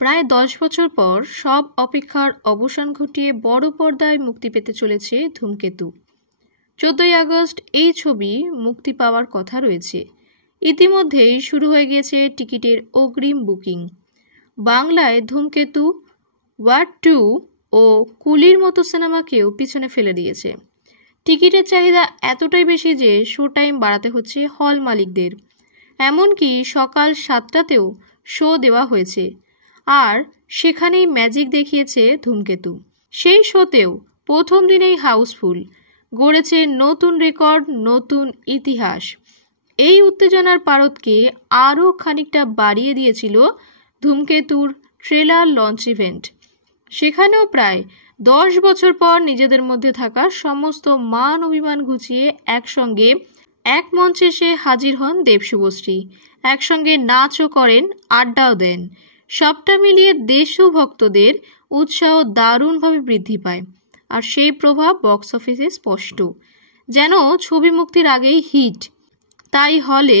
প্রায় 10 বছর পর সব অপেক্ষার অবসান ঘটিয়ে বড় পর্দায় মুক্তি পেতে চলেছে ধূমকেতু। 14ই আগস্ট এই ছবি মুক্তি পাওয়ার কথা রয়েছে। ইতিমধ্যেই শুরু হয়ে গিয়েছে টিকিটের অগ্রিম বুকিং। বাংলায় ধূমকেতু, ওয়ার 2 ও কুলির মতো সিনেমাকেও পিছনে ফেলে দিয়েছে। টিকিটের চাহিদা এতটাই বেশি যে শো টাইম বাড়াতে হচ্ছে হল মালিকদের। এমনকি সকাল 7টাতেও শো দেওয়া হয়েছে, আর সেখানেই ম্যাজিক দেখিয়েছে ধূমকেতু। সেই শোতেও প্রথম দিনেই হাউসফুল, গড়েছে নতুন রেকর্ড, নতুন ইতিহাস। এই উত্তেজনার পারদকে আরও খানিকটা বাড়িয়ে দিয়েছিল ধূমকেতুর ট্রেলার লঞ্চ ইভেন্ট। সেখানেও প্রায় 10 বছর পর নিজেদের মধ্যে থাকা সমস্ত মান অভিমান ঘুচিয়ে একসঙ্গে এক মঞ্চে এসে হাজির হন দেব শুভশ্রী। একসঙ্গে নাচও করেন, আড্ডাও দেন। সবটা মিলিয়ে দেশু ভক্তদের উৎসাহ দারুণভাবে বৃদ্ধি পায়, আর সেই প্রভাব বক্স অফিসে স্পষ্ট। যেন ছবি মুক্তির আগেই হিট। তাই হলে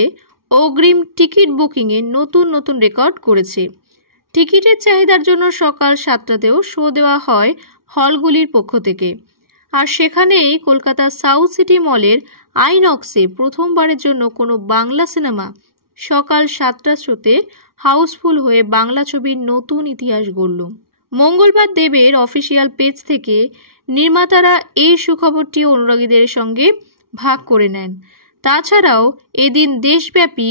অগ্রিম টিকিট বুকিংয়ে নতুন নতুন রেকর্ড করেছে। টিকিটের চাহিদার জন্য সকাল 7টাতেও শো দেওয়া হয় হলগুলির পক্ষ থেকে। আর সেখানেই কলকাতা সাউথ সিটি মলের আইনক্সে প্রথমবারের জন্য কোনো বাংলা সিনেমা সকাল 7টার শোতে হাউসফুল হয়ে বাংলা ছবির নতুন ইতিহাস গড়ল। মঙ্গলবার দেবের অফিসিয়াল পেজ থেকে নির্মাতারা এই সুখবরটি অনুরাগীদের সঙ্গে ভাগ করে নেন। তাছাড়াও এদিন দেশব্যাপী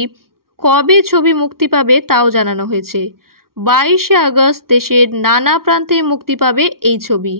কবে ছবি মুক্তি পাবে তাও জানানো হয়েছে। 22শে আগস্ট দেশের নানা প্রান্তে মুক্তি পাবে এই ছবি।